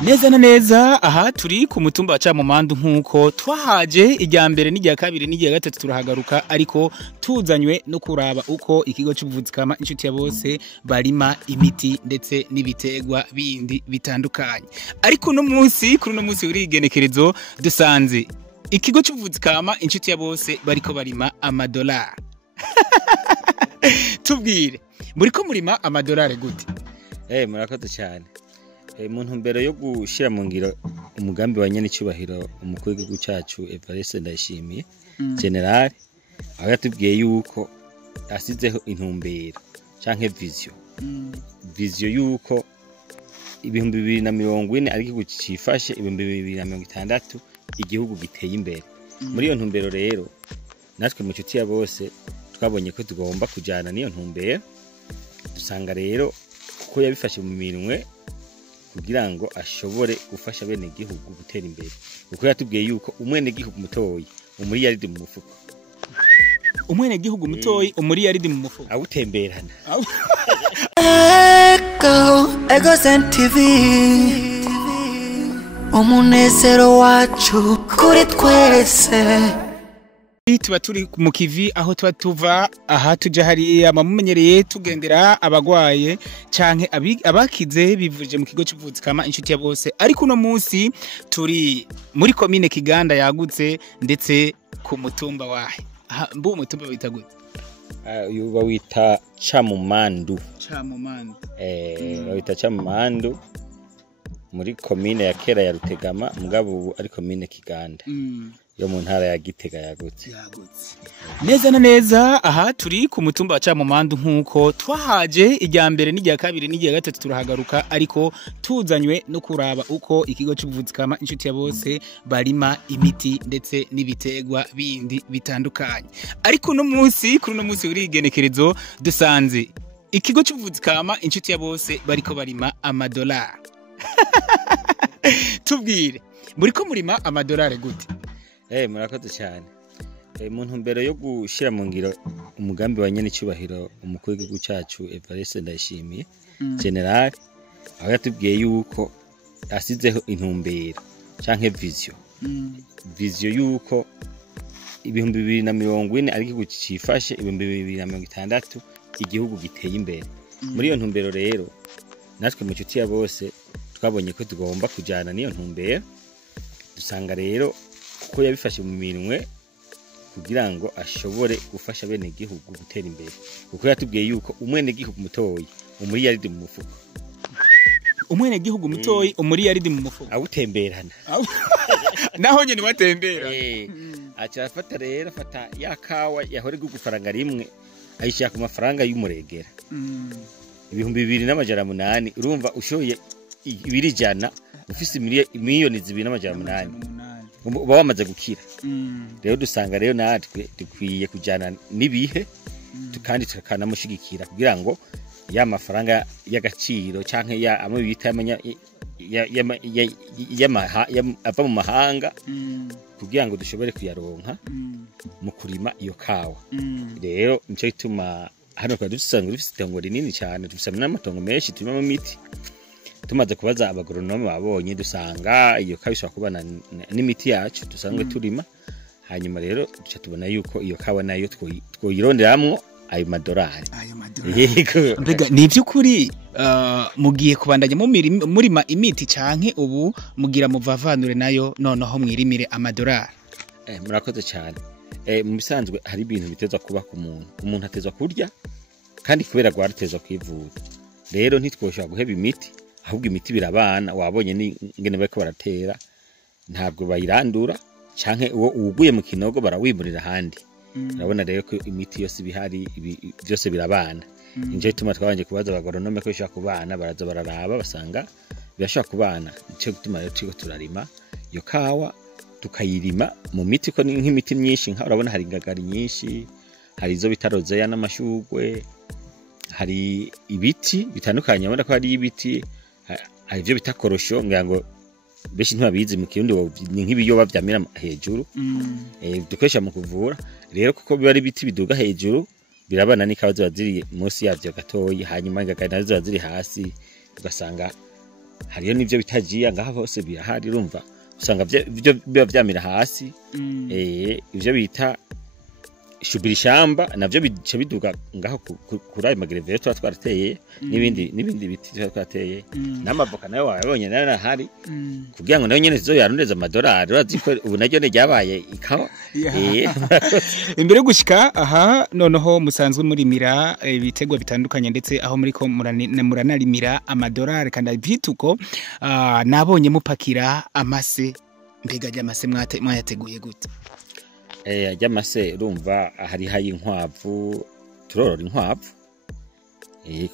Neza na neza aha turi ku mutumba wa Camumandu nkuko twahaje ijya mbere n'ijya kabiri n'ijya gatatu turahagaruka ariko tuzanywe no kuraba uko ikigo cy'ubuvuzi kama inshuti ya bose barima imiti ndetse n'ibitegwa bindi bitandukanye. Ariko no munsi kuri no munsi uri igenekerezo dusanze ikigo cy'ubuvuzi kama inshuti ya bose bariko barima amadolari. Tubwire muriko murima amadolari gute? Murakoze cyane. Muntu mbere yo gushira mu ngiro umugambi wa nyene cyubahiro umukuru w'igihugu cyacu Evariste Ndayishimiye general aho yatubwiye yuko asizeho intumbero canke vision yuko 2040 ari igihugu cifashe 2060 igihugu giteye imbere. Muri iyo ntumbero rero natwe mu cyuti ya bose twabonye ko tugomba kujana niyo ntumbero, dusanga rero kuko yabifashe mu minwe kugira ngo ashobore gufasha bene igihugu gutera imbere. Kuko yatubwiye yuko umwene gihugu mutoyi umuri yaridi mu mufuko. Umwene gihugu mutoyi umuri yaridi mu mufuko. Awutemberana. Ego TV umunezero wacu kuri twese. Tuba turi mu kivi aho tuba tuva aha tuja hari amamumenyereye tugendera abagwaye canke abakize bivuje mu kigo cy'ubuvuzi kama inshuti ya bose. Ariko no munsi turi muri commune Kiganda yagutse ndetse ku mutumba wahe. Mbu mutumba bita gute? Yuba wita Camumandu. Camumandu. Wita Camumandu muri commune ya kera ya Rutegama mugabo ubu ari commune Kiganda. Yo mu ntara ya Gitega yagutse. Neza na neza aha turi ku mutumba wa Camumandu nkuko twahaje ijya mbere n'ijya kabiri n'ijya gatatu turahagaruka ariko tuzanywe no kuraba uko ikigo cy'ubuvuzi kama inshuti ya bose barima imiti ndetse n'ibitegwa bindi bitandukanye. Ariko no munsi kuri no munsi uri igenekerezo dusanze ikigo cy'ubuvuzi kama inshuti ya bose bariko barima amadolari. Tubwire muriko murima amadolari gute? Murakoze cyane. Muntu mbere yo gushira mu ngiro umugambi wa nyene cyubahiro umukuru w'igihugu cyacu Evariste Ndayishimiye general aho yatubwiye yuko asizeho intumbero canke vision yuko 2040 ari igihugu cifashe 2060 igihugu giteye imbere. Muri iyo ntumbero rero natwe mu cyuti ya bose twabonye ko tugomba kujana niyo ntumbero, dusanga rero kuko yabifashe mu minwe kugira ngo ashobore gufasha bene igihugu gutera imbere. Kuko yatubwiye yuko umwene gihugu mutoyi umuri yaridi mu mufuko. Umwene gihugu mutoyi umuri yaridi mu mufuko. Awutemberana. Naho nyene watembera. Acha afata rero afata yakawa yahore gufaranga rimwe ayishaka ku mafaranga y'umuregera. 2008 urumva ushoye ibirijana ufise miliyoni 2,800 uba wamaze gukira. Rero dusanga rero natwe dukwiye kujana nibihe kandi tukanamushigikira kugira ngo ya mafaranga y'agaciro canke ya amwe bita ava mu mahanga kugira ngo dushobore kuyaronka mu kurima iyo kawa. Rero nico ituma hano kwa dusanga dufite itongo rinini cyane, dufite n'amatongo menshi turimo mu miti. Tumaze kubaza abagoronome babonye dusanga iyo kawa ishobora kubana n'imiti yacu dusanzwe turima. Hanyuma rero duca tubona yuko iyo kawa nayo twoyironderamwo ayo madolari. Mbega ni by'ukuri mugiye kubandanya murima imiti canke ubu mugira muvavanure nayo noneho mwirimire amadolari? Murakoze cyane. Mu bisanzwe hari ibintu bitezwa kuba ku muntu. Umuntu atezwa kurya kandi kubera gwaratezwa kwivura. Rero ntitwoshobora guheba imiti, ahubwo imiti birabana. Wabonye n'ingene bariko baratera ntabwo bayirandura canke uwo uguye mu kinogo barawimurira handi. Urabona rero ko imiti yose bihari byose birabana. Inje ituma twabanje kubaza abagoronome ko ishaka kubana, baraza bararaba basanga birashaka kubana. Ico gituma rero tiko turarima yo kawa tukayirima mu miti ko nk'imiti myinshi nka urabona hari ingagari nyinshi, hari izo bitaroze ya n'amashugwe, hari ibiti bitandukanye. Urabona ko hari ibiti hari byo bitakorosho ngira ngo beshi ntibabizi mu kirundi ni nk'ibiyoba byamira hejuru dukoresha mu kuvura. Rero kuko biba ari biti biduga hejuru birabana n'ikawa ziba ziri munsi yavyo gatoyi, hanyuma ingagari nazo ziba ziri hasi ugasanga hariyo nivyo bitagiye ngaha hose birahari urumva usanga byo biba vyamira hasi ivyo bita shubirishamba navyo bice biduga ngaho kuri ayo magerevere twarateye n'ibindi biti twateye n'amavoka nayo wabonye nayo hari kugira ngo nayo nyene zizo yarondeza amadolari uraziko ubu naryo ryabaye ikawa imbere yo gushika aha noneho musanzwe murimira ibitegwa bitandukanye ndetse aho muri ko muranarimira amadolari kandi bituko nabonye mupakira amase mbega ry'amase mwayateguye gute ajyamase urumva hari inkwavu turorora inkwavu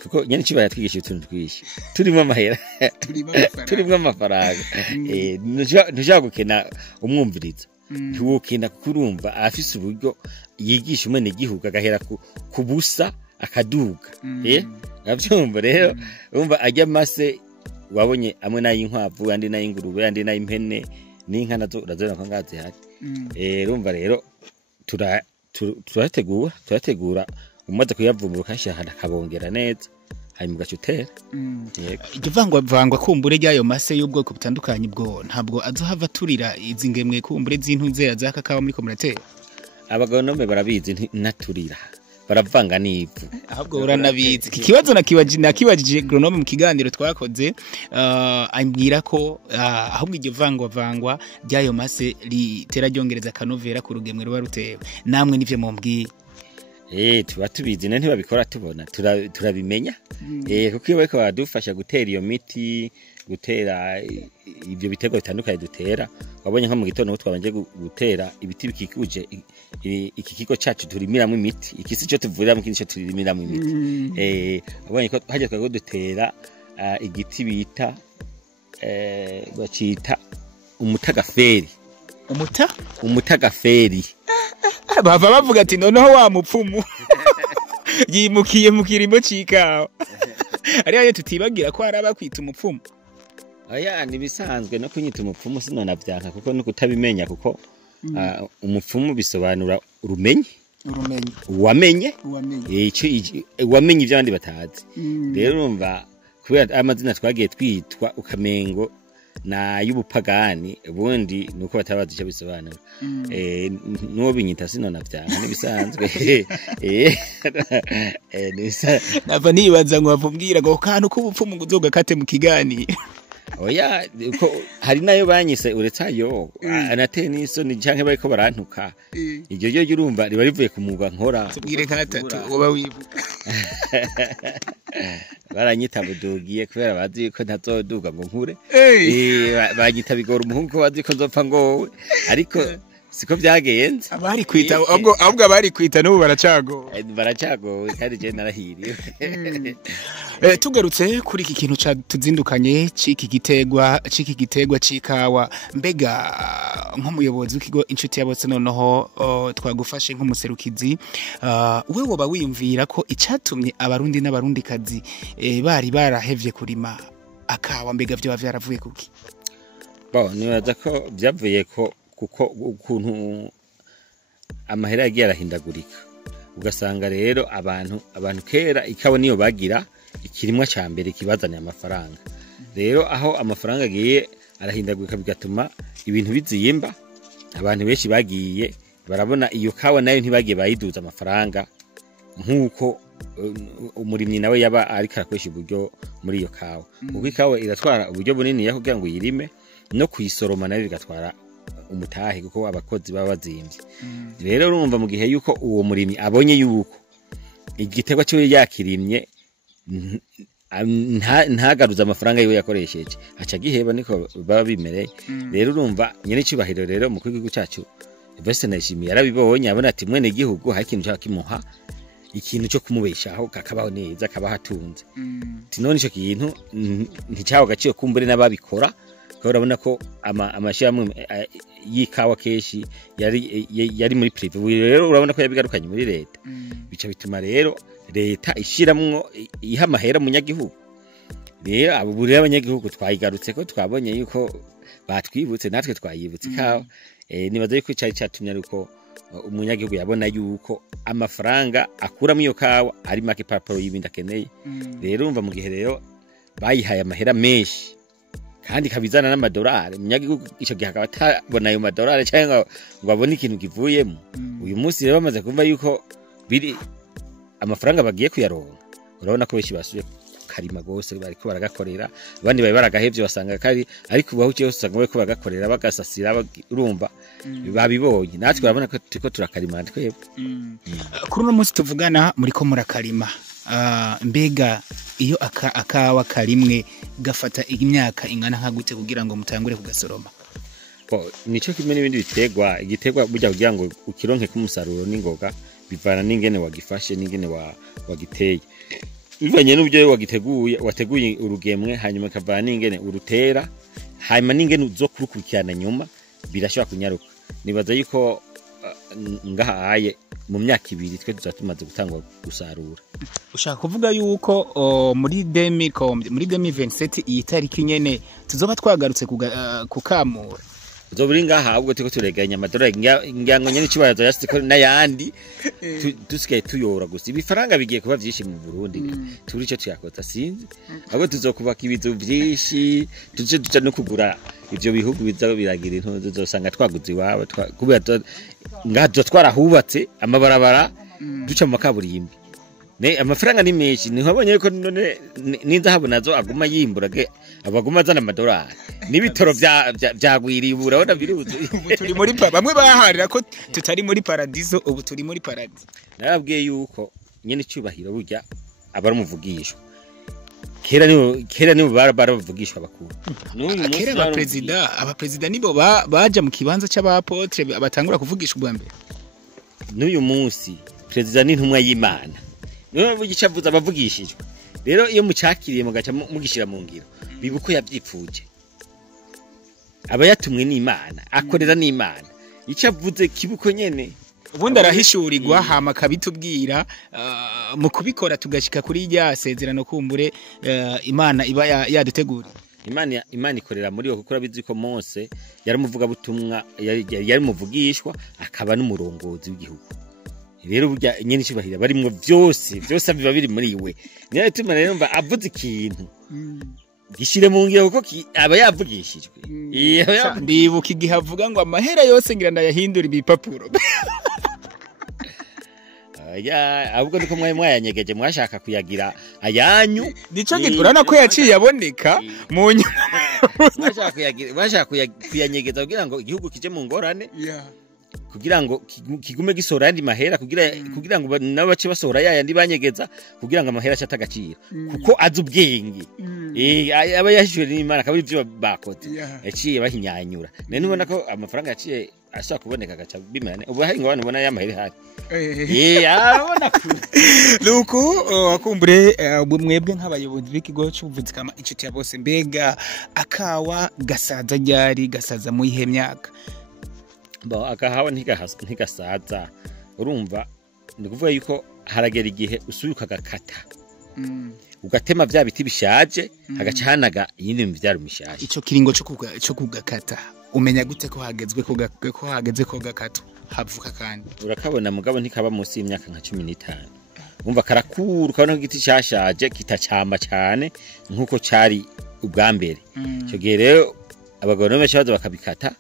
kuko nyene kibaya twigisha utuntu twishi turimo amahera turimo amafaranga ntushaka gukena umwumviriza ntiwokenda kuko urumva afise uburyo yigisha umene gihugu agahera ku busa akaduga navyumva rero urumva ajyamase wabonye amwe nayinkwavu andi nayingurube andi nayimpene n'inka nazo urazona ko ngazi hari rumva rero turategura umaze kuyavumbura ukashahana kabongera neza hanyuma gacutera iryo vangwa kumbure ryayo mase y'ubwoko butandukanye bwo ntabwo azohava turira izi ngemwe kumbure z'intuze azakakawa muri komuniteri abagonome barabizi naturira baravanga n'ivu ahubwo uranabizi iki kibazo nakibajije agronome mu kiganiro twakoze ambwira ko ahubwo iryo vangwa ryayo mase litera ryongereza kanovera ku rugemwe ruba rutewe namwe nivyo mumbwiye tuba tubizi ntibabikora tubona turabimenya kuko iyo bariko badufasha gutera iyo miti gutera ibyo bitego bitandukanye dutera wabonye nko mu gitondo twabanje gutera ibiti bikikuje iki kigo cyacu turimiramo imiti ikisi cyo tuvuriramo kindi cyo turimiramo imiti wabonye ko haje twago dutera igiti bita bacita umutagaferi umutagaferi bava bavuga ati noneho wa mupfumu yimukiye mu kirimo cikawa ari ayo tutibagira ko araba kwita umupfumu aya nibisanzwe no kunyita umupfumu sinona byanka kuko no kutabimenya kuko umupfumu bisobanura wamenye wamenye ivy'abandi batazi rero urumva kubera amazina twagiye twitwa ukamengo na y'ubupagani ubundi nuko batabazi icyo bisobanura nuwo binyita sinona byanka nibisanzwe nava nibaza ngo bavumbwira ngo kantu k'ubupfumu uzoga kate mu kigani oya uko hari nayo banyise uretsayo anateye n'isoni canke bariko barantuka iryo ryo urumva riba rivuye ku mwuga nkora tubwire nka gatatu uba wibuka baranyita budugiye kubera bazi ko ntazoduga ngo nkure banyita bigora umuhungu ko bazi ko nzopfa ngowe ariko siko byagenze abari kwita ahubwo abari kwita n'ubu baracagowe kandi je narahiriye tugarutse kuri iki kintu tuzindukanye ciki gitegwa cikawa mbega nk'umuyobozi w'ikigo inshuti yabotse noneho twagufashe nk'umuserukizi we woba wiyumvira ko icatumye abarundi n'abarundikazi bari barahevye kurima akawa mbega byo bavyaravuye kuki nibaza ko byavuye ko kuko ukuntu amahera yagiye arahindagurika ugasanga rero abantu kera ikawa niyo bagira ikirimwa ca mbere kibazaniye amafaranga rero aho amafaranga agiye arahindagurika bigatuma ibintu bizimba abantu benshi bagiye barabona iyo kawa nayo ntibagiye bayiduza amafaranga nkuko umurimyi nawe yaba ariko arakoresha uburyo muri iyo kawa kuko ikawa iratwara uburyo bunini ya kugira ngo yirime no kuyisoroma nayo bigatwara umutahe kuko abakozi baba bazimvye rero urumva mu gihe yuko uwo murimyi abonye yuko igitego cyo yakirimye ntagaruza amafaranga yiwe yakoresheje aca giheba niko baba bimereye rero urumva nyene cibahiro rero mu gihugu cyacu Vese nashimiye yarabibonye abona ati mwene gihugu hari ikintu cyakimuha ikintu cyo kumubeshaho kakabaho neza kabaho atunze tinone cyo kintu nticyaho gaciye kumbure n'ababikora urabona ko amashyamwe yikawa keshi yari muri prive rero urabona ko yabigarukanye muri leta bica bituma rero leta ishiramwo iha amahera munyagihugu rero abo buri abanyagihugu twayigarutse ko twabonye yuko batwibutse natwe twayibutse ikawa nibaza yuko cyari cyatumye ariko umunyagihugu yabona yuko amafaranga akuramo iyo kawa ari make papuro y'ibindi akeneye rero umva mu gihe rero bayihaye amahera menshi kandi kabizana n'amadolari munyagihugu ico gihe akaba atabona ayo madolari cyangwa ngo abone ikintu kivuyemo uyu munsi rero bamaze kumva yuko biri amafaranga bagiye kuyaronka urabona ko benshi basuye karima gose bariko baragakorera abandi baye baragahevye basanga kari ariko ubaho cyose usanga bariko bagakorera bagasasira urumva babibonye natwe barabona ko turiko turakarima twebwe kuri uno munsi tuvugana muri ko murakarima mbega iyo akawa karimwe gafata imyaka ingana nka gute kugira ngo mutangure kugasoroma nico kimwe n'ibindi bitegwa igitegwa burya kugira ngo ukironke kumusaruro n'ingoga bivana n'ingene wagifashe n'ingene wagiteye bivanye n'ubyo wateguye urugemwe hanyuma kavana n'ingene urutera hanyuma n'ingene uzokurukurikirana nyuma birashobora kunyaruka nibaza yuko ngahaye mu myaka 2 twe tuzatumaze gutangwa gusarura ushaka kuvuga yuko muri 2027 iyi tariki nyene tuzoba twagarutse kukamura zoburi ngaha ahubwo tiko tureganya amadolari ngiyango nyene kibazo yasiko n'ayandi dusigaye tuyora gusa ibifaranga bigiye kuba byinshi mu Burundi turi ico tuyakota sinzi ahubwo tuzokubaka ibizo byinshi tuje no kugura ivyo bihugu biza biragira intozo zosanga twaguze iwabo kubera ngaho twarahubatse amabarabara duca mu makaburimbi amafaranga ni menshi ntihabonye ko none ninza habonazo aguma yimburage abaguma zana amadolari n'ibitoro byagwiriye urabona biruze turi muri bamwe baharira ko tutari muri paradiso ubu turi muri paradis narabwiye yuko nyene cyubahiro burya abari umuvugishwa kera nibo baravugishwa bakuru kera abapresident nibo baja mu kibanza cy'abapotre batangura kuvugisha ubwa mbere n'uyu munsi president ni ntumwa y'Imana niwe vugicavuza abavugishijwe rero iyo mucakiriye mugaca mugishira mu ngiro bibuko yabyipfuje abayatumwe n'Imana akorera n'Imana icavuze kibuko nyene ubundi arahishurirwa hama kabitubwira mu kubikora tugashika kuri rya sezerano kumbure Imana iba yadutegura Imana ikorera muri yo kuko bizi ko Mose yari muvuga butumwa yari muvugishwa akaba n'umurongozi w'igihugu rero burya nyene cyubahira barimwe byose biba biri muri iwe niyo tuma rero mba avuze ikintu gishire mu ngiro kuko aba yavugishijwe ndibuka igihe avuga ngo amahera yose ngira ndayahindura ibipapuro ahubwo niko mwayanyegeje mwashaka kuyagira ayanyu nico urana ko yaciye aboneka mu mwashaka kuyanyegeza kugira ngo igihugu kije mu ngorane kugira ngo kigume gisora yandi mahera kugira ngo nabace basora yandi banyegeza kugira ngo amahera cyatagacira kuko azi ubwenge aba yashishwe n'Imana akaba ivyo bakoze yaciye bahinyanyura none ubona ko amafaranga yaciye ashaka kuboneka gacha bimene ubu hari ngo banubona y'amahera hari abona luko akumbure mwebwe nk'abayobozi b'ikigo cy'ubuvuzi kama inshuti ya bose mbega akawa gasaza ryari gasaza mu ihe myaka akahawa ntigasaza urumva ni kuvuga yuko haragera igihe usuyuka gakata ugatema bya biti bishaje hagaca hanaga yindi mivyaro mishaje ico kiringo cyo kugakata umenya gute ko hagezwe ko hageze ko gakato havuka kandi urakabona mugabo ntikaba munsi y'imyaka nka 15 umva karakuru kabona igiti cyashaje kitacamba cyane nkuko cari ubwa mbere cyo gihe rero abagoronome cyabaza bakabikata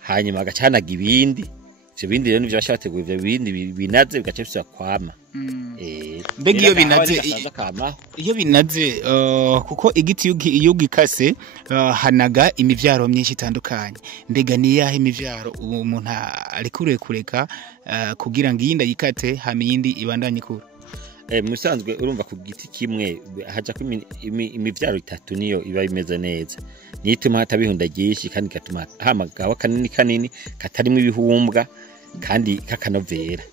hanyuma agacanaga ibindi ivyo bindi rero nivyo bashateguye ivyo bindi binaze bigaca bisubira kwama mbega iyo binaze kuko igiti iyo gikase hanaga imivyaro myinshi itandukanye mbega ni yahe imivyaro umuntu ari kureka kugira ngo iyindi yikate hama iyindi ibandanye kura musanzwe urumva ku giti kimwe haja ko imivyaro 3 niyo iba imeze neza nituma hatabihunda gishi kandi gatuma hamagawa kanini katarimo ibihumbwa kandi kakanovera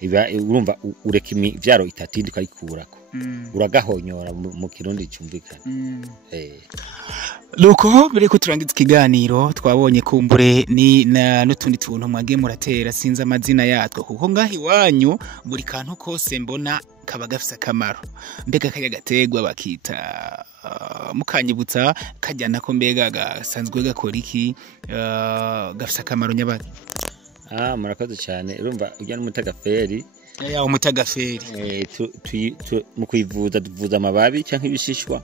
iba urumva ureka imivyaro 3 indi kayikurako uragahonyora mu kirundi cyumvikana Luko bireko turangiza ikiganiro twabonye kumbure ni n'utundi tuntu mwage muratera sinza amazina yatwo kuko ngahi wanyu buri kantu kose mbona kaba gafise akamaro mbega kajya gategwa bakita mukanyibutsa kajyana ko mbega gasanzwe gakora iki gafise akamaro nyabaki murakoze cyane urumva ujya n'umutagaferi umutagaferi mu kwivuza tuvuza amababi cyangwa ibishishwa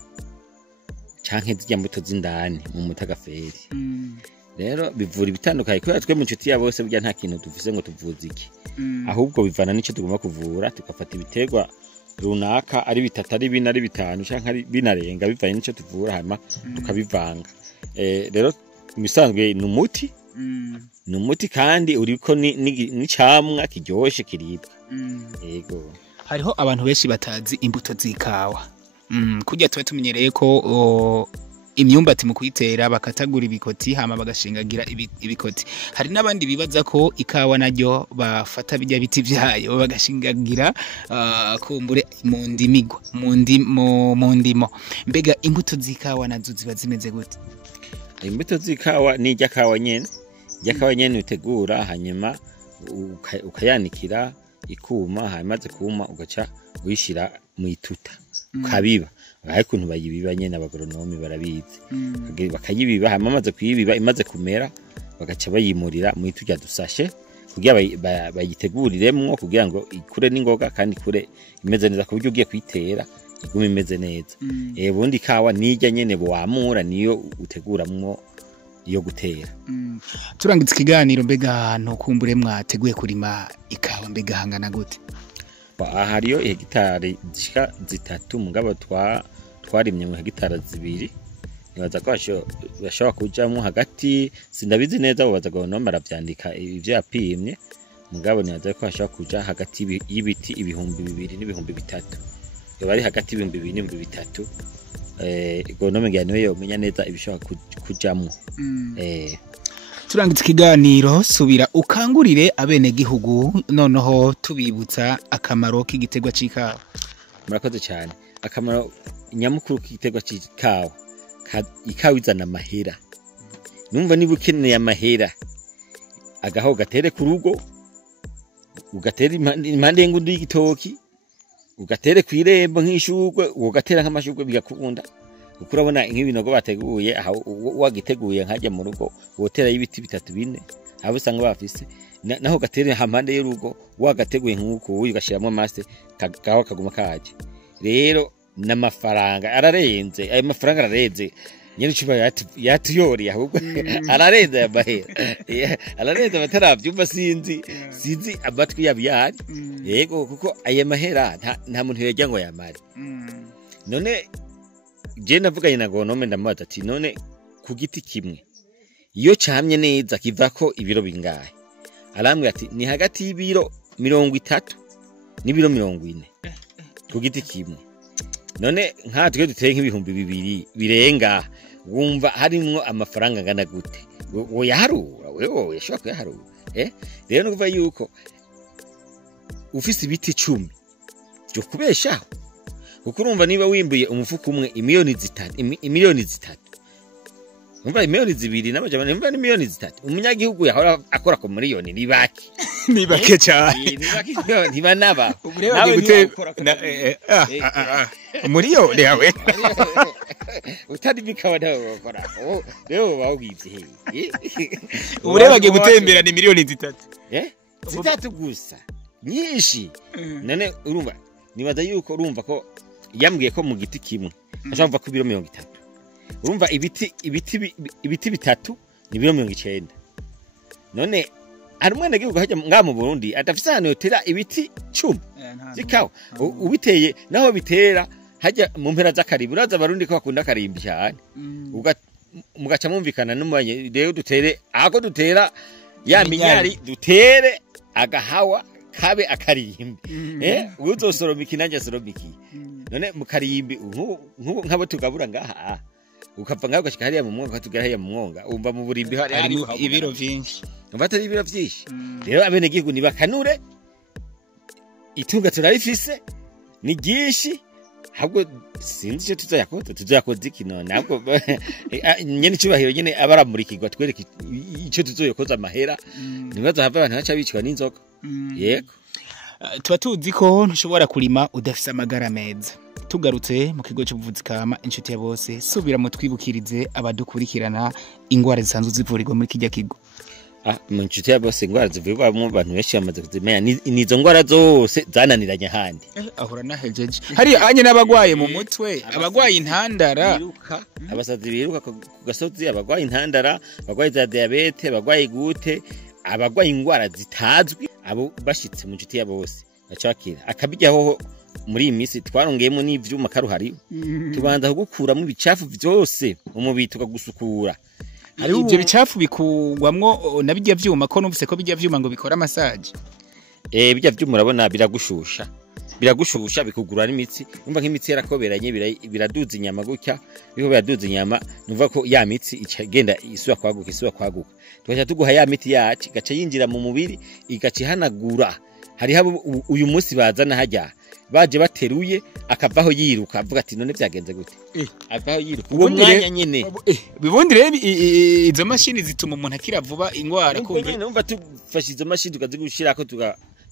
canke zirya mbuto z'indani mu mutagaferi rero bivura ibitandukanye kubera twe mu nshuti ya bose burya nta kintu dufise ngo tuvuze iki ahubwo bivana n'ico tugomba kuvura tugafata ibiterwa runaka ari bitatu ari bine ari bitanu canke ari binarenga bivanye n'ico tuvura hama tukabivanga rero misanzwe ni umuti kandi uriko ni camwa kiryoshe kiribwa yego hariho abantu benshi batazi imbuto z'ikawa kujya tuba tumenyereye ko imyumbati mu kuyitera bakatagura ibikoti hama bagashingagira ibikoti hari n'abandi bibaza ko ikawa naryo bafata bijya biti vyayo bagashingagira kumbure mu ndimo mbega imbuto z'ikawa nazo ziba zimeze gute imbuto z'ikawa ni ijya nyene utegura hanyuma ukayanikira ikuma hamaze kuma ugaca uyishira mu ituta ukabiba bahaye kuntu bayibiba nyene abagoronome barabizi bakayibiba hanyuma amaze kuyibiba imaze kumera bagaca bayimurira mu ituta dusashe kugira bayiteguriremwo kugira ngo ikure n'ingoga kandi ikure imeze neza ku buryo ugiye kwitera iguma imeze neza ubundi ikawa nijya nyene wamura niyo uteguramwo iyo gutera turangitse ikiganiro mbega no kumbure mwateguye kurima ikawa mbega hangana gute hariyo hegitari zishika 3 mugabo twarimye mu hegitari 2 nibaza ko bashobora kujamwo hagati sindabizi neza bo baza gonomba aravyandika ivyo yapimye mugabo nibaza ko bashobora kuja hagati y'ibiti 2,000 n'ibihumbi 3 yo bari hagati y'ibihumbi 2 n'ibihumbi 3 gonome ngane yomenya neza ibishobora kujamwo turangitse ikiganiro subira ukangurire abene gihugu noneho tubibutsa akamaro k'igitegwa c'ikawa murakoze cyane akamaro nyamukuru k'igitegwa c'ikawa ikawa izana amahera numva niba ukeneye amahera agaho gatere ku rugo ugatera impande y'ingundi y'igitoki ugatere kwirembo nk'ishurwe ugatera nk'amashurwe bigakunda kuko urabona nk'ibinogo bateguye wagiteguye nkajya mu rugo wotera y'ibiti 3-4 abo usanga bafise naho gatere hampande y'urugo wagateguye nk'uko ugashiramo master kagaho kaguma kaje rero n'amafaranga ararenze ayo mafaranga ararenze nyene cuba yatuyori ahubwo ararenze yabahera ararenze bataravyumva sinzi abatwi yabyari yego kuko aye mahera nta muntu yajya ngo yamare none je navuganye na gonome ndamubaza ati none ku giti kimwe iyo camye neza kivako ibiro bingahe arambwira ati ni hagati y'ibiro 30 n'ibiro 40 ku giti kimwe none nkatwe duteye nk'ibihumbi 2 birenga wumva harimwo amafaranga ngana gute woyaharura wewe yashobora kuyaharura rero nukuva yuko ufise ibiti 10 byo kubeshaho kuko urumva niba wimbuye umufuko umwe imiliyoni 3 umva imiliyoni 2 n'amajana umva imiliyoni 3 umunyagihugu yahora akora ko miliyoni nibaki nibake cyane niba naba nawe miliyoni yawe utari bikawa nawe bakora rero bawugivye uburebagiye gutembera ni miliyoni 3 zitatu gusa nyinshi none urumva nibaza yuko urumva ko yambwiye ko mu giti kimwe ashaka ku biro 30 urumva ibiti bitatu ni biro 90 none ari umwana gihugu hajya ngamu Burundi adafise hano yotera ibiti 10 zikawa ubiteye naho bitera hajya mu mpera z'akaribu uraza Barundi ko bakunda karimbi cyane mugaca mumvikana n'umanye rero dutere ako dutera ya minyari dutere agahawa kabe akarimbi uzosoroma ikinanje soromiki none mukarimbi nk'abo tugabura ngaha ukapfa ngaho gashika hariya mu mwonga katugera hariya mu mwonga umva mu burimbi hari ibiro vyinshi umva atari ibiro vyinshi rero abene gihugu nibakanure itunga turarifise ni gishi ahubwo sinzi cyo tuzoyakoza iki none ahubwo nyene cyubahiro nyene abaramurikirwa twereke icyo tuzoyokoza amahera nibaza hava abantu baca bicwa n'inzoka yego tuba tuzi ko ntushobora kurima udafise amagara meza tugarutse mu kigo cy'ubuvuzi kama inshuti ya bose subira mu twibukirize abadukurikirana ingwara zisanzwe zivurirwa muri kijya kigo mu nshuti ya bose ingwara zivugwamo abantu benshi bamaze kuzimenya nizo ngwara zose zananiranye handi ahura nahejeje hari anye n'abagwaye mu mutwe abagwaye intandara abasazi biruka ku gasozi abagwaye intandara abagwaye za diabete abagwaye gute abagwaye ingwara zitazwi abo bashitse mu nshuti ya bose bacakira akabijyaho muri iyi minsi twarongeyemo n'ivyuma karuhari tubanza kugukuramo ibicafu byose umubiri tukagusukura ibyo bicafu bikugwamwo nabijya vyuma ko numvise ko bijya vyuma ngo bikora massage bijya vyuma urabona biragushusha bikugura n'imitsi umva nk'imitsi yarakoberanye biraduza inyama gutya biho biraduza inyama numva ko ya mitsi igenda isura kwaguka tugacha tuguha ya miti yacu gaca yinjira mu mubiri igaca ihanagura hari habo uyu munsi bazana hajya baje bateruye akavaho yiruka avuga ati none byagenze gute avaho yiruka uwo mwanya nyene bibundi rebe izo mashini zituma umuntu akira vuba ingwara kumbe numva tufashe izo mashini tukazigushirako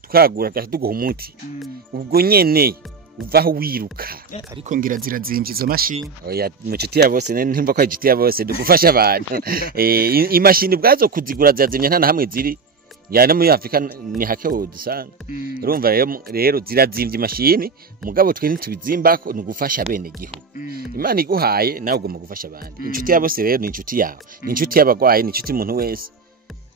tukagura tuguha umuti ubwo nyene uvaho wiruka ariko ngira zirazimvye izo mashini oya mu nshuti ya bose ntimba ko inshuti ya bose dugufasha abantu imashini bwazo kuzigura zazimye nta na hamwe ziri yana muri Afrika ni hake udusanga urumva rero zirazimvye imashini mugabo twe ntitubizimbako nugufasha bene gihugu Imana iguhaye nawe ugomba gufasha abandi inshuti ya bose rero ni inshuti yawe ni inshuti y'abagwaye ni inshuti umuntu wese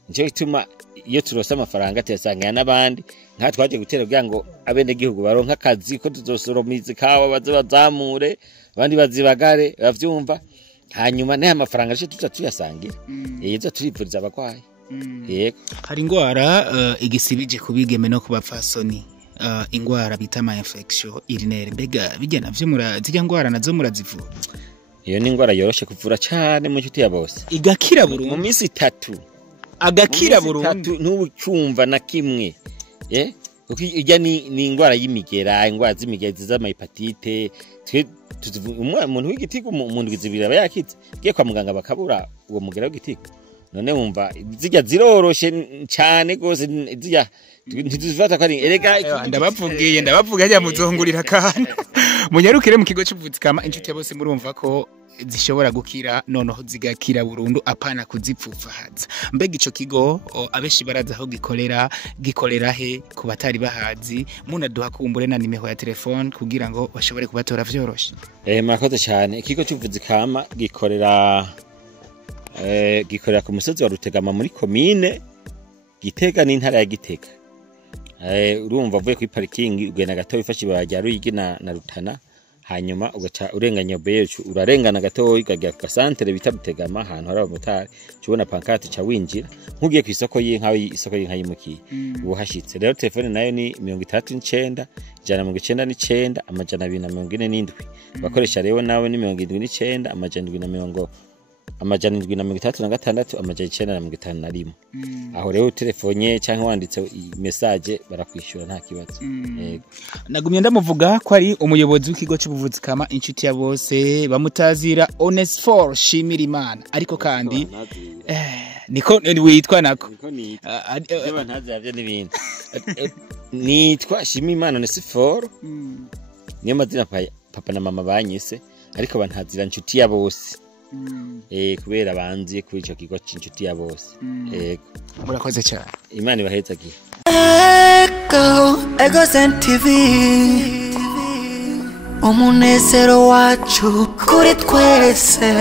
nico gituma iyo turose amafaranga tuyasanga n'abandi nka twaje gutera kugira ngo abene gihugu baronka akazi ko tuzosoromiza kawa bazamure abandi bazibagare bavyumva hanyuma naye amafaranga cyo tuzasangira yezo turipfuriza abagwaye yego hari ingwara igisibije kubigeme no kubapfasoni ingwara bita ama infection urinaire mbega bijya navyo murazijya ngwara nazo murazivura iyo ni ingwara yoroshe kuvura cyane mu nshuti ya bose igakira burundu mu minsi 3 agakira burundu n'ubucumva na kimwe ijya ni ingwara y'imigera ingwara z'imigera z'ama hepatite umuntu w'igitigo umuntu wizibira abayakize giye kwa muganga bakabura uwo mugera w'igitigo none wumva zijya ziroroshe cyane gose zijya ntizifata ko ari erega ndabavuga ajya muzongurira kandi munyarukire mu kigo cy'ubuvuzikama inshuti ya bose murumva ko zishobora gukira noneho zigakira burundu apana kuzipfufahaza mbega ico kigo abeshi baraza aho gikorera he ku batari bahazi munaduha kumbure na nimero ya telefone kugira ngo bashobore kubatora vyoroshe murakoze cyane ikigo cy'ubuvuzikama gikorera ku musozi wa Rutegama muri commune Gitega n'intara ya Gitega urumva avuye kuri parking ugenda gato ifashe bajya Ruyigi na Rutana hanyuma ugaca urenganya beyo urarengana gato ukagera ku santere bita Rutegama ahantu hari abamotari cubona pancarte ca winjira nkugiye ku isoko y'inka yimukiye ubu hashitse rero telefone nayo ni 39 199 amajana 247 bakoresha rero nawe ni 79 amajana 270 amajana 736 amajana 951 aho rero telefonye cyangwa wanditse message barakwishura nta kibazo nagumye ndamuvuga ko ari umuyobozi w'ikigo cy'ubuvuzikama inshuti ya bose bamutazira Onesphore Shimirimana ariko kandi niko witwa nako niba ntazavye n'ibindi nitwa Shimirimana Onesphore niyo mazina papa na mama banyise ariko bantazira inshuti ya bose kubera banzi kuri ico kigo cy'inshuti ya bose yego murakoze cyane Imana ibahezagiye Egozen TV umunezero wacu kuri twese